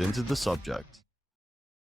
get into the subject.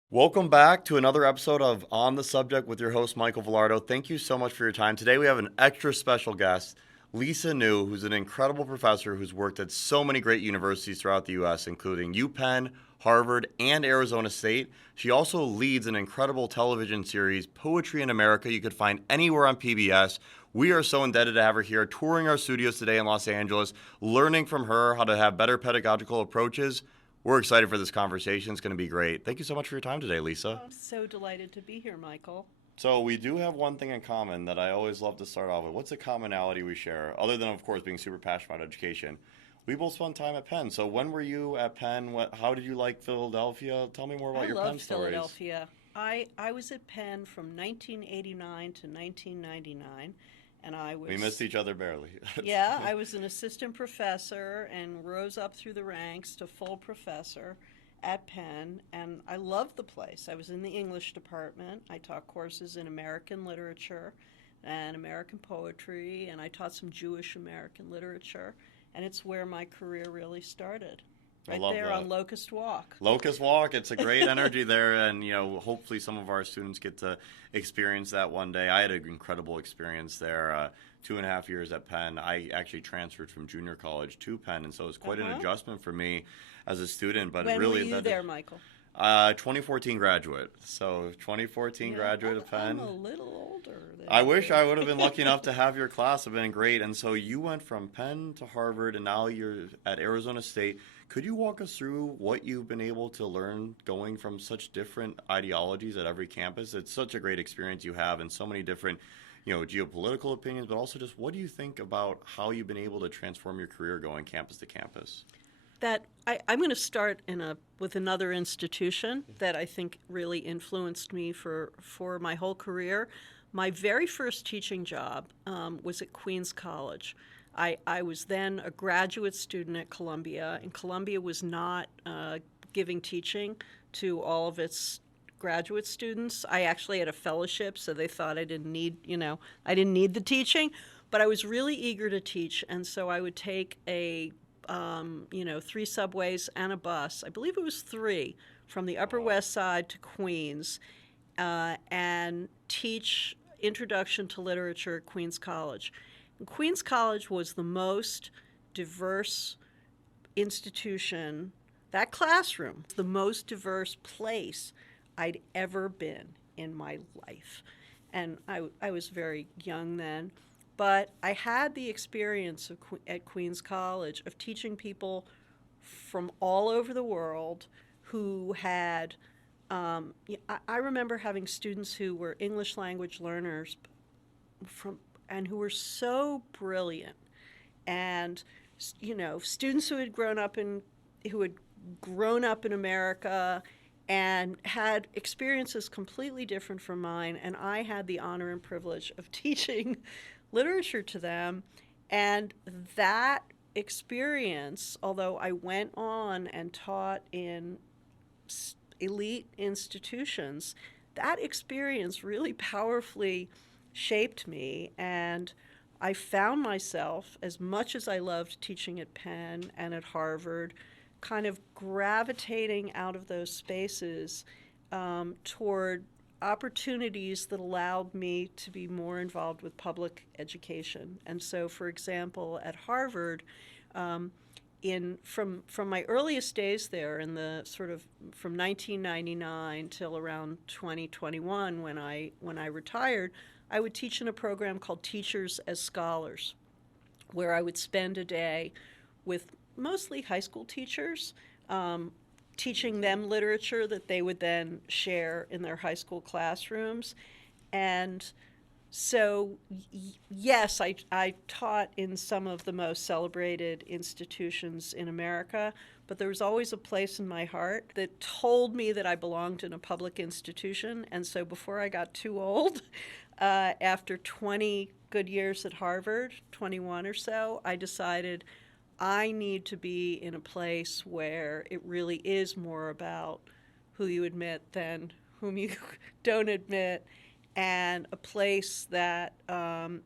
Welcome back to another episode of On the Subject with your host, Michael Vilardo. Thank you so much for your time. Today we have an extra special guest, Lisa New, who's an incredible professor who's worked at so many great universities throughout the U.S., including UPenn, Harvard, and Arizona State. She also leads an incredible television series, Poetry in America, you could find anywhere on PBS. We are so indebted to have her here touring our studios today in Los Angeles, learning from her how to have better pedagogical approaches. We're excited for this conversation. It's going to be great. Thank you so much for your time today, Lisa. I'm so delighted to be here, Michael. So we do have one thing in common that I always love to start off with. What's a commonality we share, other than, of course, being super passionate about education? We both spent time at Penn. So when were you at Penn? How did you like Philadelphia? Tell me more about your Penn stories. I loved Philadelphia. I was at Penn from 1989 to 1999. And we missed each other barely. Yeah, I was an assistant professor and rose up through the ranks to full professor at Penn, and I loved the place. I was in the English department. I taught courses in American literature and American poetry, and I taught some Jewish American literature, and it's where my career really started. Right there on Locust Walk. Locust Walk, it's a great energy there, and hopefully some of our students get to experience that one day. I had an incredible experience there, 2.5 years at Penn. I actually transferred from junior college to Penn, and so it was quite an adjustment for me as a student. But when really, were you there, Michael? 2014 graduate. So 2014 graduate of Penn. I'm a little older than I wish I would have been lucky enough to have your class. It's been great. And so you went from Penn to Harvard, and now you're at Arizona State. Could you walk us through what you've been able to learn going from such different ideologies at every campus? It's such a great experience you have, and so many different geopolitical opinions, but also just what do you think about how you've been able to transform your career going campus to campus? That I'm going to start with another institution that I think really influenced me for my whole career. My very first teaching job was at Queens College. I was then a graduate student at Columbia, and Columbia was not giving teaching to all of its graduate students. I actually had a fellowship, so they thought I didn't need the teaching, but I was really eager to teach, and so I would take 3 subways and a bus. I believe it was 3 from the Upper West Side to Queens, and teach Introduction to Literature at Queens College. And Queens College was the most diverse institution, that classroom, the most diverse place I'd ever been in my life. And I was very young then. But I had the experience at Queens College of teaching people from all over the world who had, I remember having students who were English language learners and who were so brilliant. And, students who had grown up in America and had experiences completely different from mine. And I had the honor and privilege of teaching literature to them, and that experience, although I went on and taught in elite institutions, that experience really powerfully shaped me, and I found myself, as much as I loved teaching at Penn and at Harvard, kind of gravitating out of those spaces toward opportunities that allowed me to be more involved with public education. And so, for example, at Harvard, from my earliest days there, in the sort of from 1999 till around 2021, when I retired, I would teach in a program called Teachers as Scholars, where I would spend a day with mostly high school teachers, teaching them literature that they would then share in their high school classrooms. And so, yes, I taught in some of the most celebrated institutions in America, but there was always a place in my heart that told me that I belonged in a public institution. And so before I got too old, after 20 good years at Harvard, 21 or so, I decided I need to be in a place where it really is more about who you admit than whom you don't admit, and a place that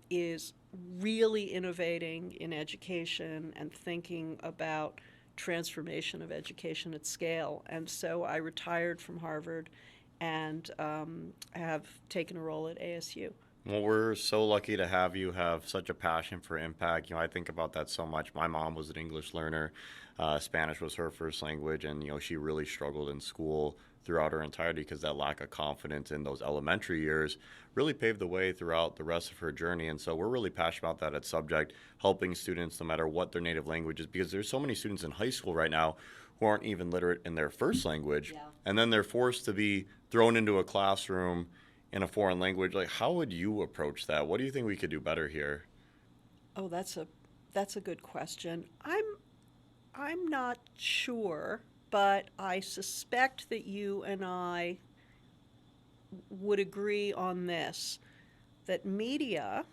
is really innovating in education and thinking about transformation of education at scale. And so I retired from Harvard and have taken a role at ASU. Well, we're so lucky to have you have such a passion for impact. I think about that so much. My mom was an English learner. Spanish was her first language, and, she really struggled in school throughout her entirety because that lack of confidence in those elementary years really paved the way throughout the rest of her journey. And so we're really passionate about that at Subject, helping students no matter what their native language is, because there's so many students in high school right now who aren't even literate in their first language. Yeah. And then they're forced to be thrown into a classroom in a foreign language. Like, how would you approach that? What do you think we could do better here? Oh, that's a good question. I'm not sure, but I suspect that you and I would agree on this, that media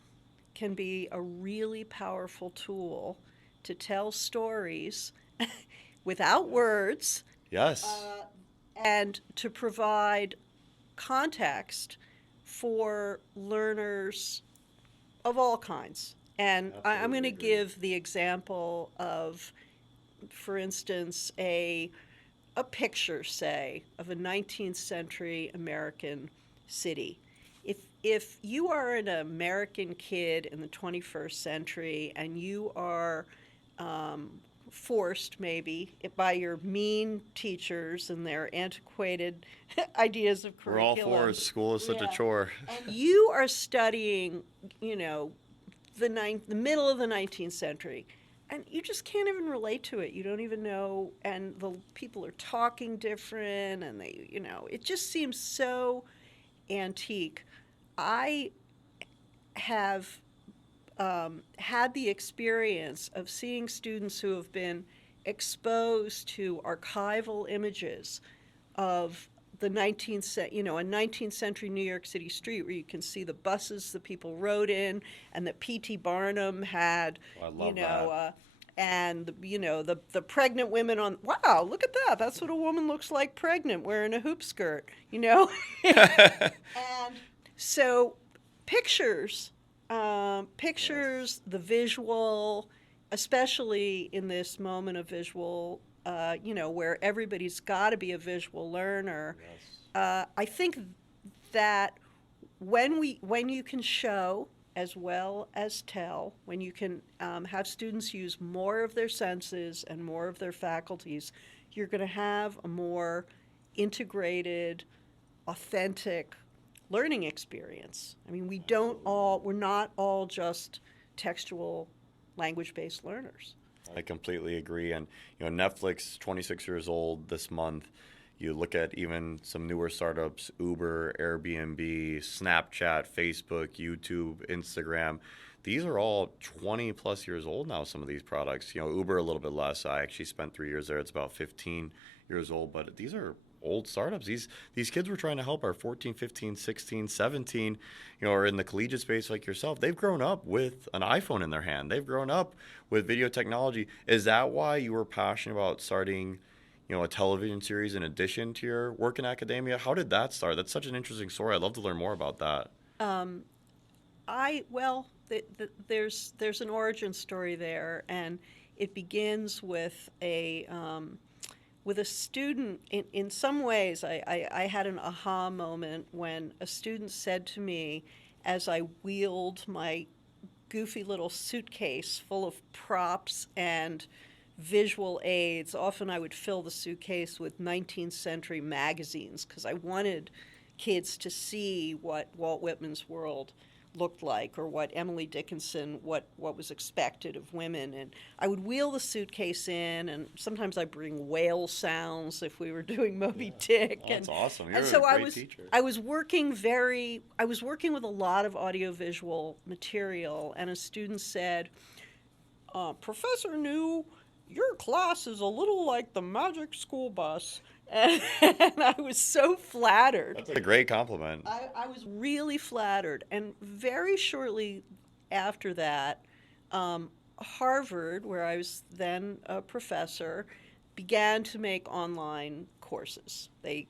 can be a really powerful tool to tell stories without words. Yes. And to provide context for learners of all kinds. And I'm going to give the example of, for instance, a picture, say, of a 19th century American city. If you are an American kid in the 21st century and you are forced maybe by your mean teachers and their antiquated ideas of We're all curriculum. for it. School is such a chore. And you are studying, the middle of the 19th century, and you just can't even relate to it. You don't even know, and the people are talking different, and it just seems so antique. I have had the experience of seeing students who have been exposed to archival images of the 19th century New York City street, where you can see the buses the people rode in, and that P.T. Barnum had, I love that. And the pregnant women on. Wow, look at that! That's what a woman looks like pregnant, wearing a hoop skirt. And so pictures, the visual, especially in this moment of visual, where everybody's got to be a visual learner. Yes. I think that when you can show as well as tell, when you can have students use more of their senses and more of their faculties, you're going to have a more integrated, authentic learning experience. I mean, we're not all just textual language-based learners. I completely agree. And, Netflix, 26 years old this month. You look at even some newer startups, Uber, Airbnb, Snapchat, Facebook, YouTube, Instagram. These are all 20 plus years old now, some of these products. Uber a little bit less. I actually spent 3 years there. It's about 15 years old. But these are old startups. These kids we're trying to help are 14, 15, 16, 17, or in the collegiate space like yourself. They've grown up with an iPhone in their hand. They've grown up with video technology. Is that why you were passionate about starting, a television series in addition to your work in academia? How did that start? That's such an interesting story. I'd love to learn more about that. There's an origin story there, and it begins with a student. In some ways, I had an aha moment when a student said to me, as I wheeled my goofy little suitcase full of props and visual aids. Often I would fill the suitcase with 19th century magazines because I wanted kids to see what Walt Whitman's world looked like, or what Emily Dickinson, what was expected of women. And I would wheel the suitcase in, and sometimes I'd bring whale sounds if we were doing Moby Dick. Oh, that's awesome. You're and so a great teacher. I was working with a lot of audiovisual material, and a student said, Professor New, your class is a little like the Magic School Bus. And I was so flattered. That's a great compliment. I was really flattered. And very shortly after that, Harvard, where I was then a professor, began to make online courses. They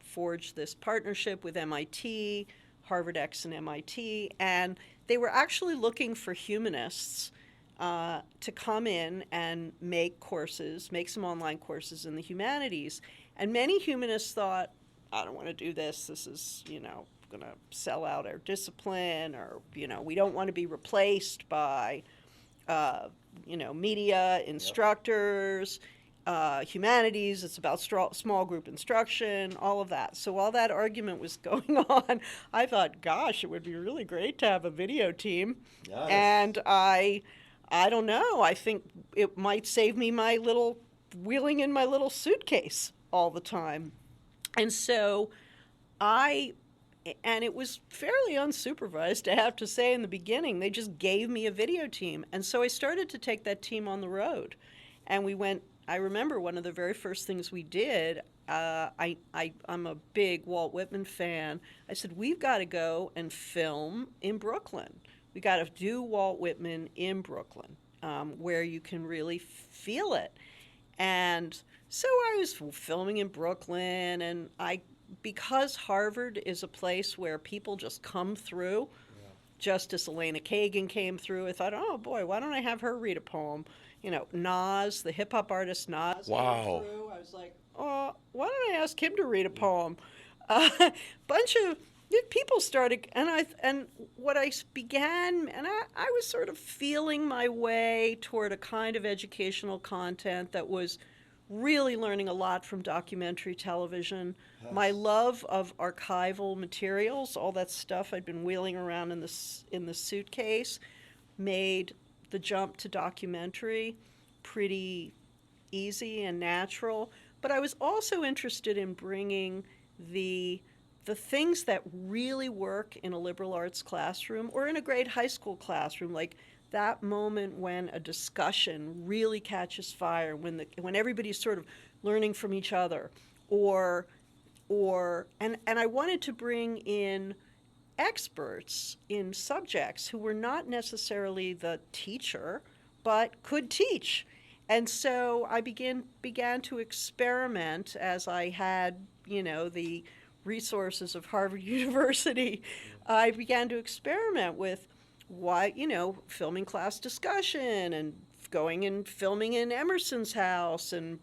forged this partnership with MIT, Harvard X and MIT, and they were actually looking for humanists to come in and make some online courses in the humanities. And many humanists thought, I don't want to do this. This is, going to sell out our discipline, or, we don't want to be replaced by, media instructors, humanities. It's about small group instruction, all of that. So while that argument was going on, I thought, gosh, it would be really great to have a video team. Yes. And I don't know. I think it might save me wheeling in my little suitcase all the time. And so and it was fairly unsupervised, I have to say, in the beginning. They just gave me a video team. And so I started to take that team on the road. And I remember one of the very first things we did, I'm a big Walt Whitman fan. I said, we've got to go and film in Brooklyn. We got to do Walt Whitman in Brooklyn, where you can really feel it. And so I was filming in Brooklyn, and because Harvard is a place where people just come through, Justice Elena Kagan came through, I thought, oh boy, why don't I have her read a poem? Nas, the hip hop artist Nas, wow, came through. I was like, oh, why don't I ask him to read a poem? Bunch of people started, and what I began, and I was sort of feeling my way toward a kind of educational content that was really learning a lot from documentary television. Yes. My love of archival materials, all that stuff I'd been wheeling around in the suitcase, made the jump to documentary pretty easy and natural. But I was also interested in bringing the things that really work in a liberal arts classroom or in a great high school classroom, like that moment when a discussion really catches fire, when everybody's sort of learning from each other, and I wanted to bring in experts in subjects who were not necessarily the teacher, but could teach. And so I began to experiment as I had, the resources of Harvard University. I began to experiment with filming class discussion and going and filming in Emerson's house and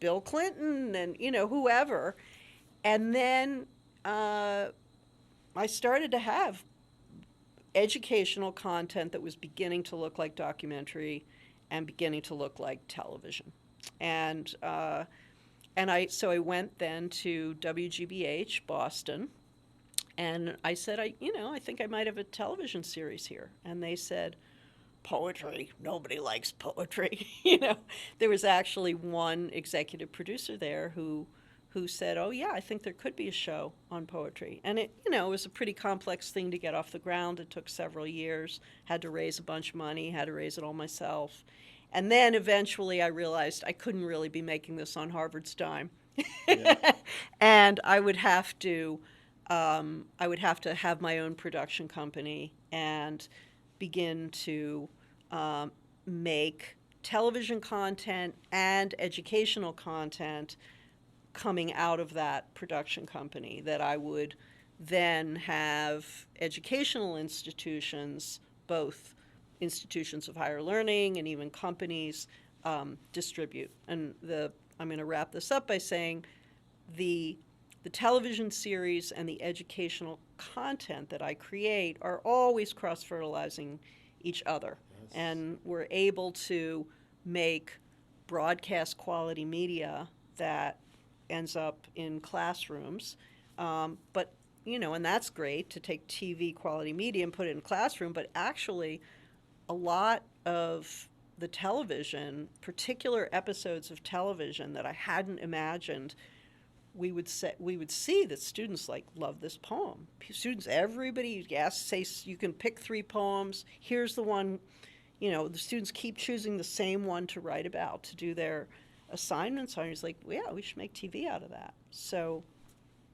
Bill Clinton and, whoever. And then I started to have educational content that was beginning to look like documentary and beginning to look like television. And so I went then to WGBH, Boston, and I said, I think I might have a television series here. And they said, poetry, nobody likes poetry. There was actually one executive producer there who said, oh yeah, I think there could be a show on poetry. And it was a pretty complex thing to get off the ground. It took several years, had to raise a bunch of money, had to raise it all myself. And then eventually I realized I couldn't really be making this on Harvard's dime. Yeah. And I would have to have my own production company and begin to make television content and educational content coming out of that production company, that I would then have educational institutions, both institutions of higher learning and even companies, distribute. And I'm going to wrap this up by saying the television series and the educational content that I create are always cross-fertilizing each other. Yes. And we're able to make broadcast quality media that ends up in classrooms. But, and that's great to take TV quality media and put it in classroom, but actually a lot of the television, particular episodes of television that I hadn't imagined, we would see that students love this poem. Students, everybody say you can pick 3 poems. Here's the one, the students keep choosing the same one to write about, to do their assignments on. He's like, well, yeah, we should make TV out of that. So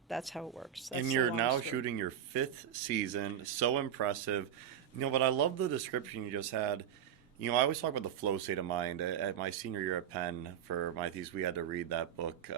that's how it works. That's and you're now shooting your 5th season. So impressive. But I love the description you just had. I always talk about the flow state of mind. At my senior year at Penn, for my thesis, we had to read that book,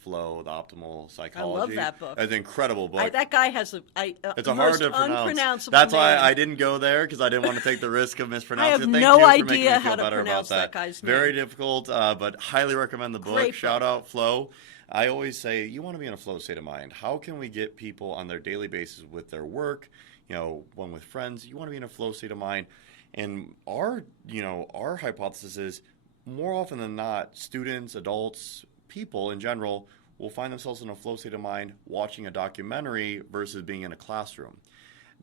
Flow, The Optimal Psychology. I love that book. It's an incredible book. That guy has It's a hard most to pronounce. unpronounceable That's why name. I didn't go there, because I didn't want to take the risk of mispronouncing I have it. Thank no you for idea making me how feel to better pronounce about that guy's name. Very difficult, but highly recommend the book. Great Shout book. out Flow. I always say, you want to be in a flow state of mind. How can we get people on their daily basis with their work, one with friends? You want to be in a flow state of mind. And our hypothesis is, more often than not, students, adults, people in general will find themselves in a flow state of mind watching a documentary versus being in a classroom.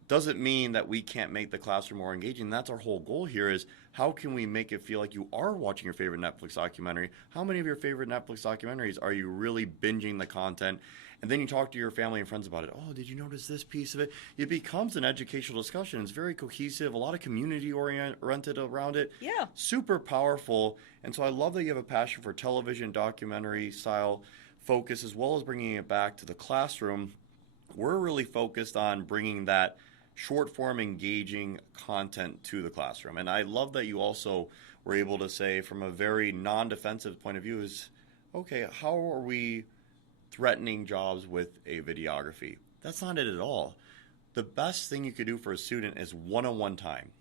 Doesn't mean that we can't make the classroom more engaging. That's our whole goal here, is how can we make it feel like you are watching your favorite Netflix documentary? How many of your favorite Netflix documentaries are you really binging the content? And then you talk to your family and friends about it. Oh, did you notice this piece of it? It becomes an educational discussion. It's very cohesive, a lot of community oriented around it. Yeah. Super powerful. And so I love that you have a passion for television, documentary style focus, as well as bringing it back to the classroom. We're really focused on bringing that short form engaging content to the classroom. And I love that you also were able to say, from a very non-defensive point of view, is, okay, how are we threatening jobs with a videography? That's not it at all. The best thing you could do for a student is one-on-one time.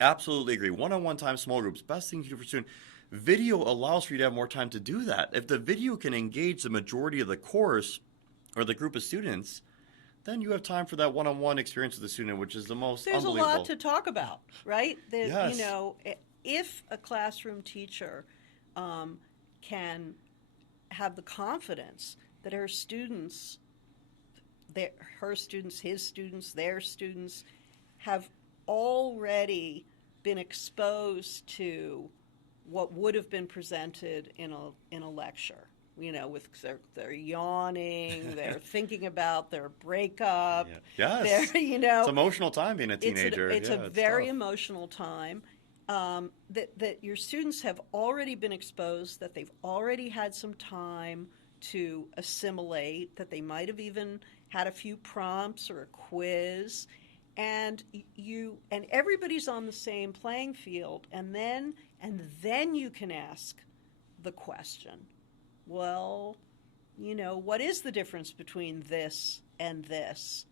Absolutely agree. One-on-one time, small groups, best thing you can do for a student. Video allows for you to have more time to do that. If the video can engage the majority of the course or the group of students, then you have time for that one-on-one experience with the student, which is the most There's a unbelievable. lot to talk about, right? Yes. If a classroom teacher can have the confidence that her students, his students, their students, have already been exposed to what would have been presented in a lecture. With they're yawning, they're thinking about their breakup. Yeah. Yes. It's emotional time being a It's teenager. It's yeah, a very tough. emotional time. That your students have already been exposed, that they've already had some time to assimilate, that they might have even had a few prompts or a quiz, and everybody's on the same playing field, and then you can ask the question, well, what is the difference between this and this,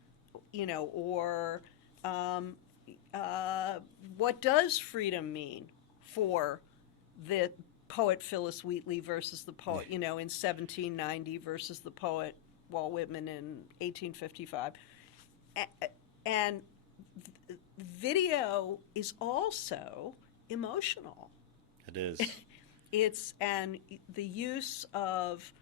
or what does freedom mean for the poet Phyllis Wheatley versus the poet, in 1790 versus the poet Walt Whitman in 1855. And video is also emotional. It is. And the use of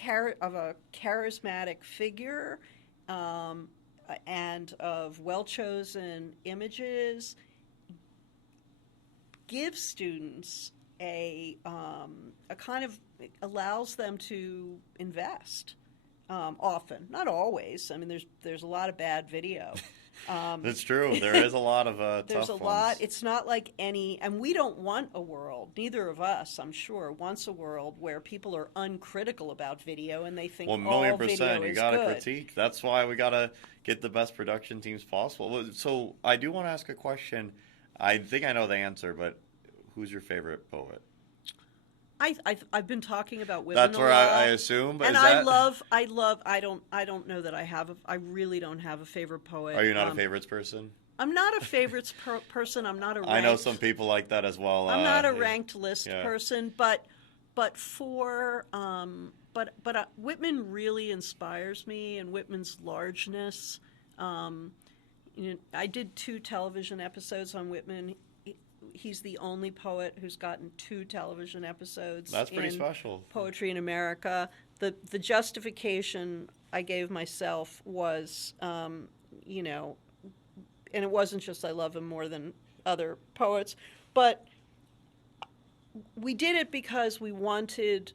a charismatic figure and of well-chosen images gives students a kind of, allows them to invest. Often, not always. I mean, there's a lot of bad video. That's true. There is a lot of There's tough a lot. ones. It's not like and we don't want a world. Neither of us, I'm sure, wants a world where people are uncritical about video and they think all video is good. You got to critique. That's why we got to get the best production teams possible. So I do want to ask a question. I think I know the answer, but who's your favorite poet? I've been talking about Whitman. That's where I assume. But And is that... I don't know that I really don't have a favorite poet. Are you not a favorites person? I'm not a favorites person. I'm not a ranked, I know some people like that as well. I'm not a ranked list person, but Whitman really inspires me, and Whitman's largeness. I did 2 television episodes on Whitman. He's the only poet who's gotten 2 television episodes. That's pretty in special. Poetry in America. The justification I gave myself was, and it wasn't just I love him more than other poets, but we did it because we wanted.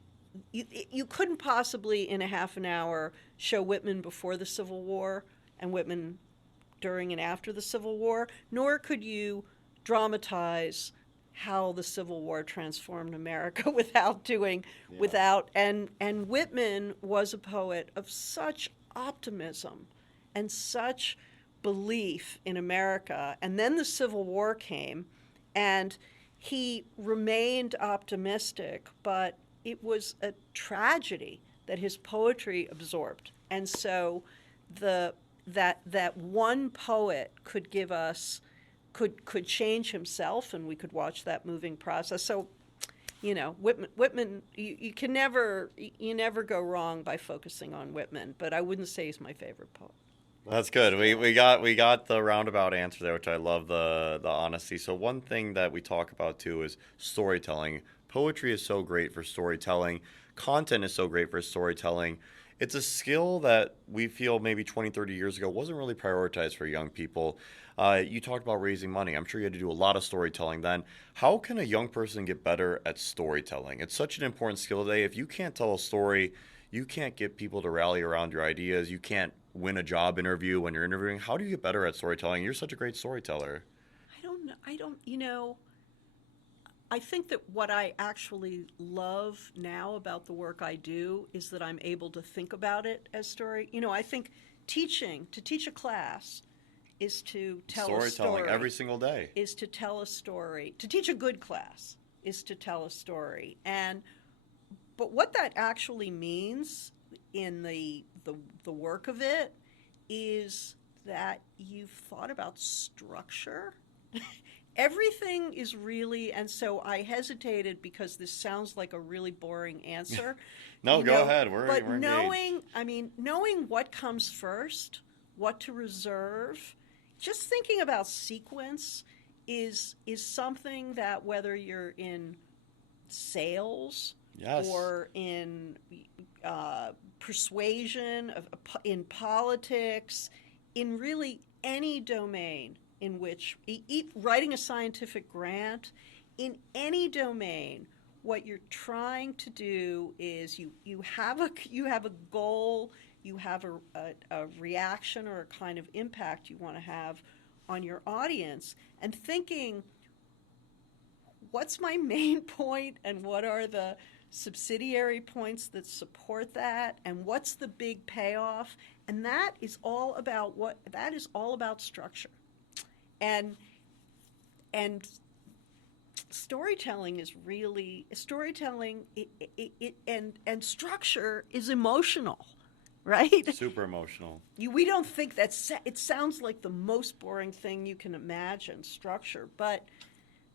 You couldn't possibly in a half an hour show Whitman before the Civil War and Whitman during and after the Civil War, nor could you dramatize how the Civil War transformed America without and Whitman was a poet of such optimism and such belief in America. And then the Civil War came, and he remained optimistic, but it was a tragedy that his poetry absorbed. And so the that one poet could give us could change himself, and we could watch that moving process. So, Whitman, you never go wrong by focusing on Whitman, but I wouldn't say he's my favorite poet. That's good. We got the roundabout answer there, which I love the honesty. So one thing that we talk about too is storytelling. Poetry is so great for storytelling. Content is so great for storytelling. It's a skill that we feel maybe 20, 30 years ago wasn't really prioritized for young people. You talked about raising money. I'm sure you had to do a lot of storytelling then. How can a young person get better at storytelling? It's such an important skill today. If you can't tell a story, you can't get people to rally around your ideas. You can't win a job interview when you're interviewing. How do you get better at storytelling? You're such a great storyteller. I don't know. I think that what I actually love now about the work I do is that I'm able to think about it as story. I think to teach a class is to tell a Storytelling story. every single day. Is to tell a story. To teach a good class is to tell a story. But what that actually means in the work of it is that you've thought about structure. Everything is really, and so I hesitated because this sounds like a really boring answer. No, go ahead. We're knowing, engaged. Knowing what comes first, what to reserve, just thinking about sequence is something that whether you're in sales, Yes. or in persuasion, in politics, in really any domain in which writing a scientific grant, in any domain, what you're trying to do is you have a goal, you have a reaction or a kind of impact you want to have on your audience, and thinking, what's my main point and what are the subsidiary points that support that, and what's the big payoff? And that is all about structure. And storytelling is really and structure is emotional, right? Super emotional. We don't think it sounds like the most boring thing you can imagine, structure, but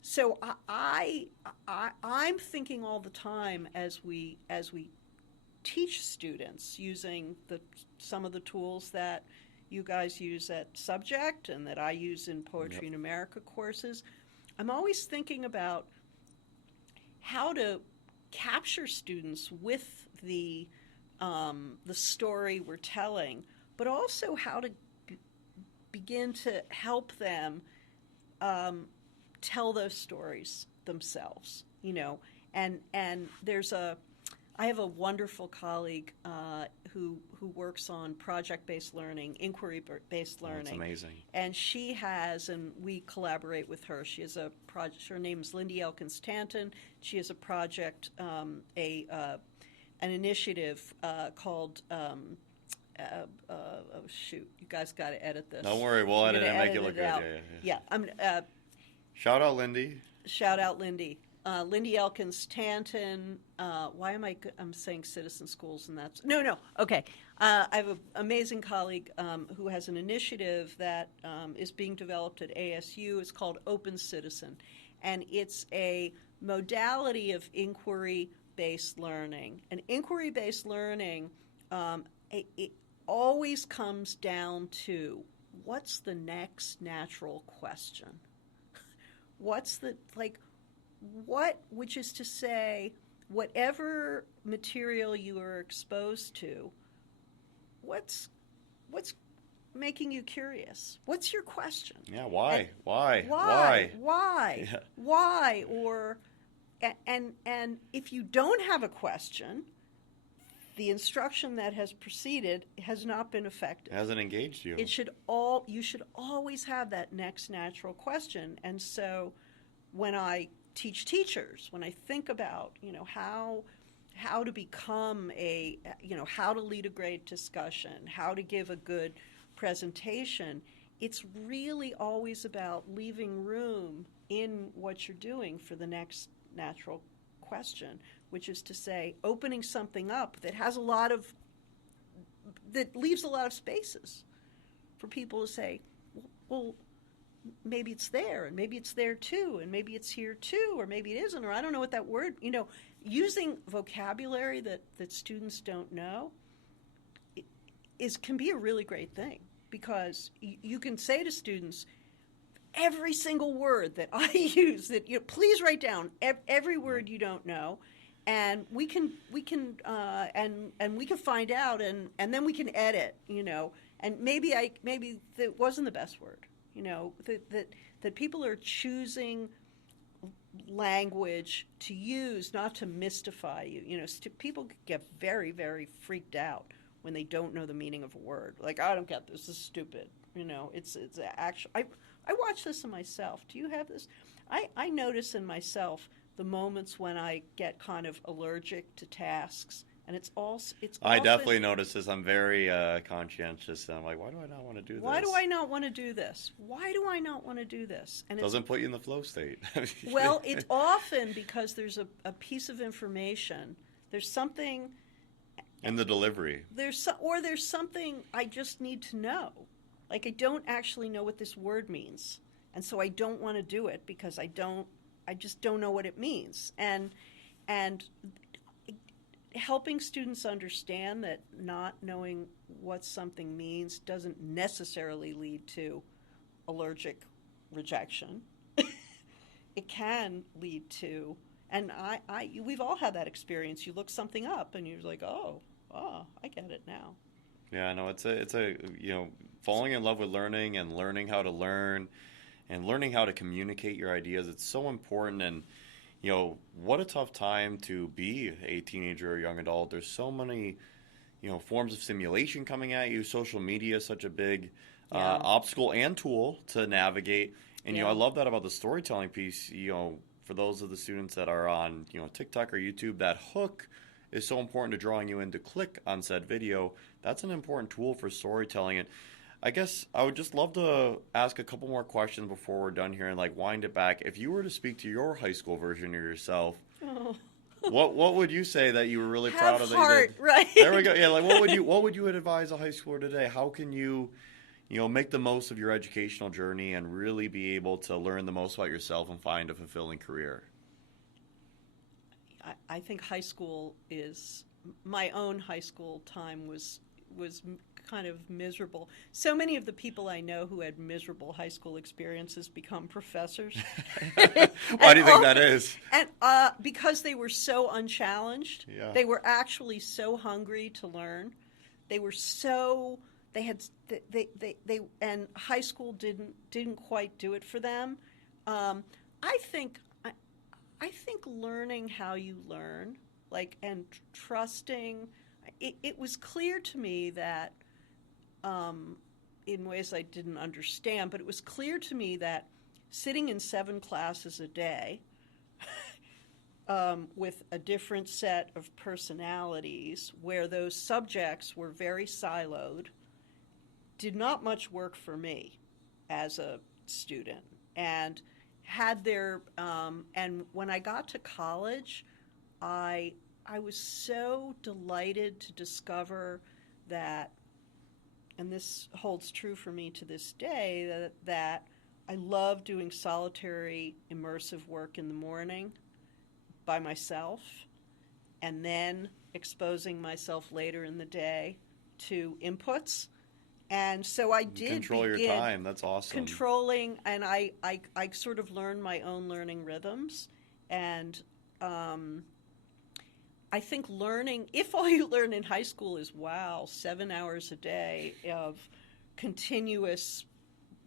so I'm thinking all the time as we teach students using some of the tools that you guys use at Subject and that I use in Poetry in America courses. I'm always thinking about how to capture students with the story we're telling, but also how to begin to help them tell those stories themselves, and I have a wonderful colleague who works on project-based learning, inquiry-based learning. That's amazing. And we collaborate with her. She has a project. Her name is Lindy Elkins-Tanton. She has a project, an initiative called. You guys got to edit this. Don't worry, we'll edit it and make it look good. Yeah. Shout out Lindy. Shout out Lindy. Lindy Elkins-Tanton. Why am I'm saying citizen schools, and that's no. Okay, I have an amazing colleague who has an initiative that is being developed at ASU. It's called Open Citizen, and it's a modality of inquiry-based learning. And inquiry-based learning, it always comes down to what's the next natural question. Which is to say, whatever material you are exposed to, what's making you curious? What's your question? Yeah, why? Why? Yeah. Why? Or and if you don't have a question, the instruction that has preceded has not been effective. It hasn't engaged you. You should always have that next natural question. And so when I teach teachers, when I think about, how to become how to lead a great discussion, how to give a good presentation, it's really always about leaving room in what you're doing for the next natural question, which is to say, opening something up that leaves a lot of spaces for people to say, well, maybe it's there, and maybe it's there too, and maybe it's here too, or maybe it isn't, or I don't know what that word, using vocabulary that students don't know can be a really great thing, because you can say to students, every single word that I use, that please write down every word you don't know, and we can find out, and then we can edit, and maybe that wasn't the best word, that people are choosing language to use, not to mystify you. People get very, very freaked out when they don't know the meaning of a word. Like, I don't get this. This is stupid. It's actually. I watch this in myself. Do you have this? I notice in myself the moments when I get kind of allergic to tasks, and it's I definitely notice this. I'm very conscientious, and I'm like, why do I not want to do this? Why do I not want to do this? Why do I not want to do this? And doesn't put you in the flow state. Well, it's often because there's a piece of information. There's something in the delivery. There's something I just need to know. Like, I don't actually know what this word means, and so I don't want to do it because I just don't know what it means. And helping students understand that not knowing what something means doesn't necessarily lead to allergic rejection. It can lead to, and we've all had that experience. You look something up and you're like, oh, I get it now. Yeah, no, it's a falling in love with learning and learning how to learn and learning how to communicate your ideas. It's so important. And what a tough time to be a teenager or young adult. There's so many, forms of stimulation coming at you. Social media is such a big obstacle and tool to navigate. And, I love that about the storytelling piece. For those of the students that are on, TikTok or YouTube, that hook is so important to drawing you in to click on said video. That's an important tool for storytelling. And I guess I would just love to ask a couple more questions before we're done here and wind it back. If you were to speak to your high school version of yourself, what would you say that you were really proud of that you did? Right? There we go. Yeah, what would you advise a high schooler today? How can you, make the most of your educational journey and really be able to learn the most about yourself and find a fulfilling career? I think my own high school time was kind of miserable. So many of the people I know who had miserable high school experiences become professors. Why do you think that is? And because they were so unchallenged. Yeah. They were actually so hungry to learn. They were so and high school didn't quite do it for them. I think learning how you learn, and trusting. It was clear to me that, in ways I didn't understand, but it was clear to me that sitting in 7 classes a day with a different set of personalities, where those subjects were very siloed, did not much work for me as a student. And and when I got to college, I was so delighted to discover that, and this holds true for me to this day, that I love doing solitary immersive work in the morning by myself, and then exposing myself later in the day to inputs. And so I did control your time. That's awesome. Controlling, and I sort of learned my own learning rhythms. And I think learning, if all you learn in high school is 7 hours a day of continuous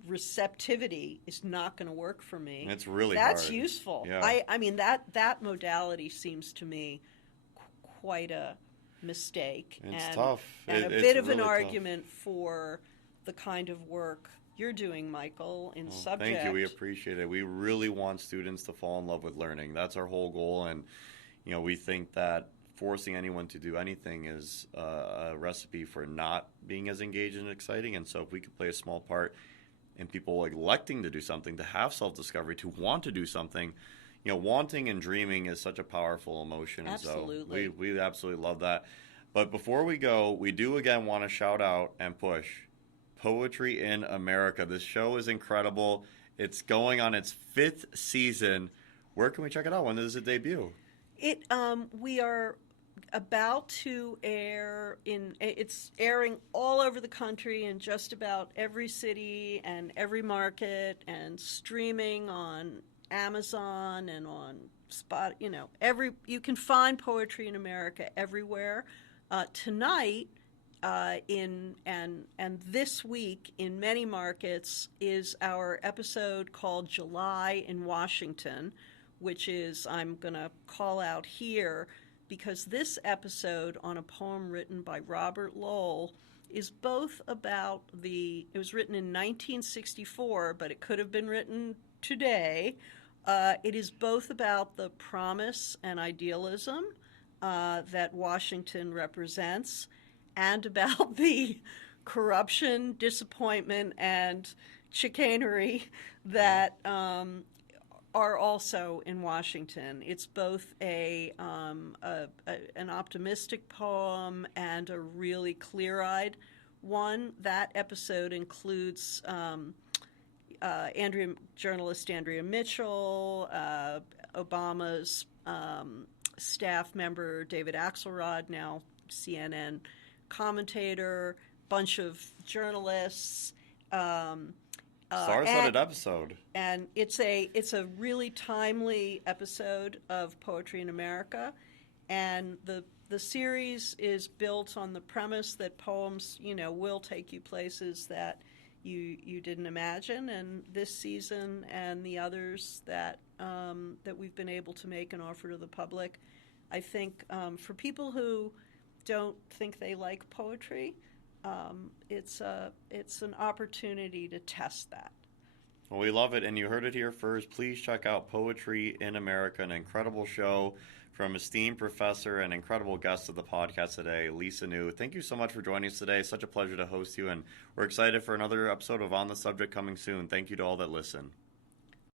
receptivity, is not going to work for me. It's really That's hard. useful. Yeah. I mean that modality seems to me quite a mistake. It's tough. And it's a bit of really an tough. argument for the kind of work you're doing, Michael, in subject. Thank you. We appreciate it. We really want students to fall in love with learning. That's our whole goal. And, we think that forcing anyone to do anything is a recipe for not being as engaged and exciting. And so if we could play a small part and people electing to do something, to have self-discovery, to want to do something. You know, wanting and dreaming is such a powerful emotion. Absolutely. And so we absolutely love that. But before we go, we do again want to shout out and push Poetry in America. This show is incredible. It's going on its 5th season. Where can we check it out? When does it debut? We are about to air it's airing all over the country in just about every city and every market, and streaming on Amazon and on Spot, you can find Poetry in America everywhere. Tonight, and this week in many markets is our episode called July in Washington, which is, I'm going to call out here, because this episode on a poem written by Robert Lowell is both about it was written in 1964, but it could have been written today. It is both about the promise and idealism that Washington represents, and about the corruption, disappointment, and chicanery that are also in Washington. It's both an optimistic poem and a really clear-eyed one. That episode includes journalist Andrea Mitchell, Obama's staff member David Axelrod, now CNN commentator, bunch of journalists. Star-studded episode. And it's a really timely episode of Poetry in America, and the series is built on the premise that poems, will take you places that you didn't imagine. And this season and the others that we've been able to make and offer to the public, I think for people who don't think they like poetry, it's an opportunity to test that. Well, we love it, and you heard it here first. Please check out Poetry in America, an incredible show from esteemed professor and incredible guest of the podcast today, Elisa New. Thank you so much for joining us today. Such a pleasure to host you, and we're excited for another episode of On the Subject coming soon. Thank you to all that listen.